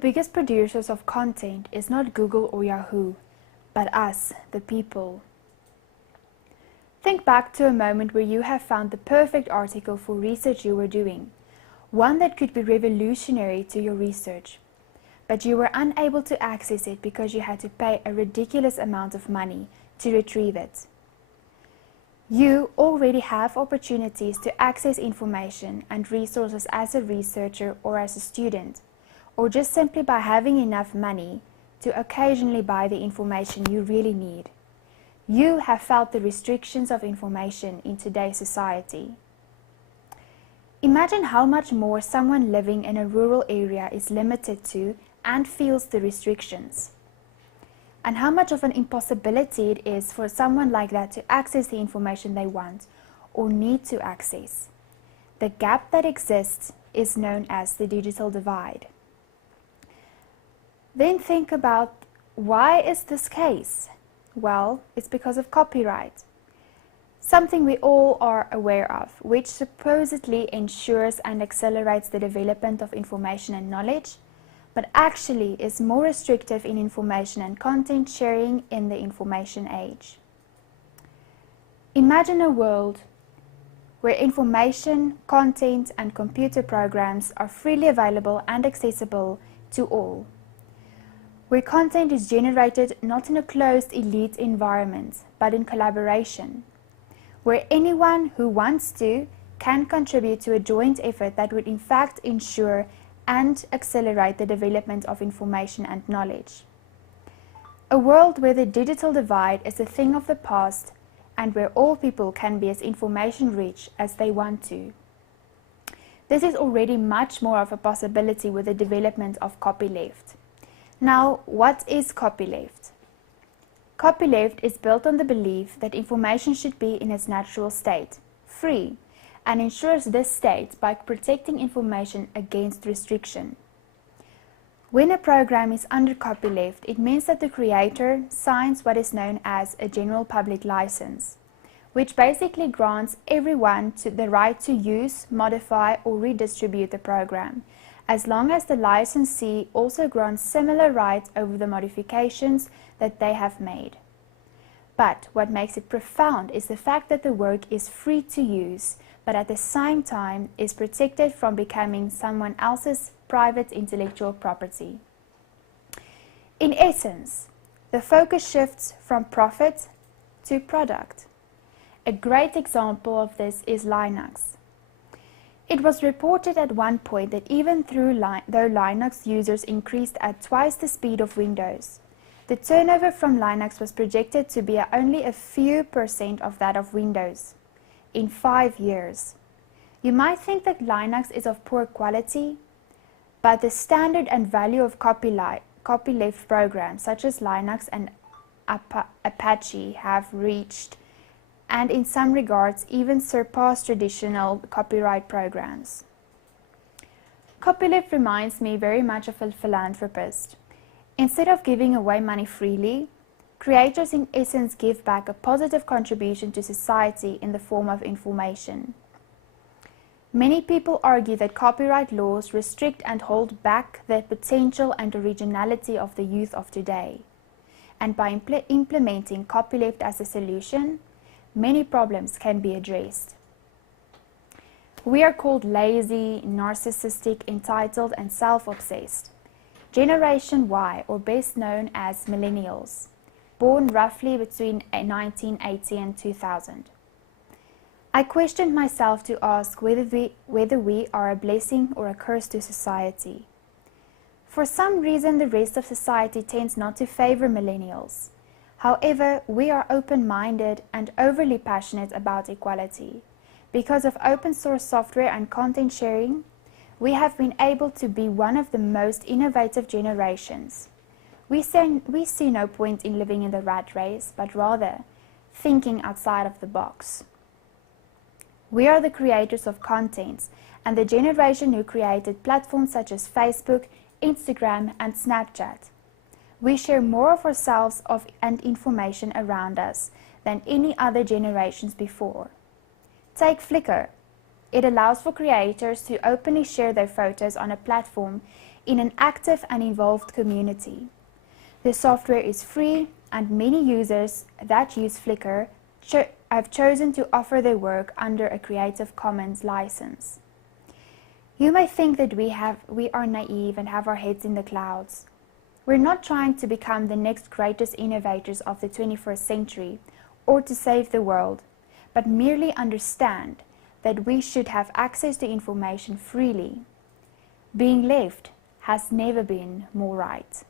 biggest producers of content is not Google or Yahoo, but us, the people. Think back to a moment where you have found the perfect article for research you were doing, one that could be revolutionary to your research, but you were unable to access it because you had to pay a ridiculous amount of money to retrieve it. You already have opportunities to access information and resources as a researcher or as a student, or just simply by having enough money to occasionally buy the information you really need. You have felt the restrictions of information in today's society. Imagine how much more someone living in a rural area is limited to and feels the restrictions, and how much of an impossibility it is for someone like that to access the information they want or need to access. The gap that exists is known as the digital divide. Then think about, why is this case? Well, it's because of copyright, something we all are aware of, which supposedly ensures and accelerates the development of information and knowledge, but actually is more restrictive in information and content sharing in the information age. Imagine a world where information, content, and computer programs are freely available and accessible to all, where content is generated not in a closed elite environment, but in collaboration, where anyone who wants to can contribute to a joint effort that would in fact ensure and accelerate the development of information and knowledge. A world where the digital divide is a thing of the past and where all people can be as information rich as they want to. This is already much more of a possibility with the development of copyleft. Now, what is copyleft? Copyleft is built on the belief that information should be in its natural state, free, and ensures this state by protecting information against restriction. When a program is under copyleft, it means that the creator signs what is known as a general public license, which basically grants everyone the right to use, modify, or redistribute the program, as long as the licensee also grants similar rights over the modifications that they have made. But what makes it profound is the fact that the work is free to use, but at the same time is protected from becoming someone else's private intellectual property. In essence, the focus shifts from profit to product. A great example of this is Linux. It was reported at one point that even though Linux users increased at twice the speed of Windows, the turnover from Linux was projected to be only a few % of that of Windows in 5 years. You might think that Linux is of poor quality, but the standard and value of copyleft programs such as Linux and Apache have reached, and in some regards even surpassed, traditional copyright programs. Copyleft reminds me very much of a philanthropist. Instead of giving away money freely, creators in essence give back a positive contribution to society in the form of information. Many people argue that copyright laws restrict and hold back the potential and originality of the youth of today. And by implementing copyleft as a solution, many problems can be addressed. We are called lazy, narcissistic, entitled, and self-obsessed. Generation Y, or best known as millennials, born roughly between 1980 and 2000. I questioned myself to ask whether we are a blessing or a curse to society. For some reason, the rest of society tends not to favor millennials. However, we are open-minded and overly passionate about equality. Because of open source software and content sharing, we have been able to be one of the most innovative generations. We see no point in living in the rat race, but rather thinking outside of the box. We are the creators of content and the generation who created platforms such as Facebook, Instagram, and Snapchat. We share more of ourselves and information around us than any other generations before. Take Flickr. It allows for creators to openly share their photos on a platform in an active and involved community. The software is free, and many users that use Flickr have chosen to offer their work under a Creative Commons license. You may think that we are naive and have our heads in the clouds. We're not trying to become the next greatest innovators of the 21st century or to save the world, but merely understand that we should have access to information freely. Being left has never been more right.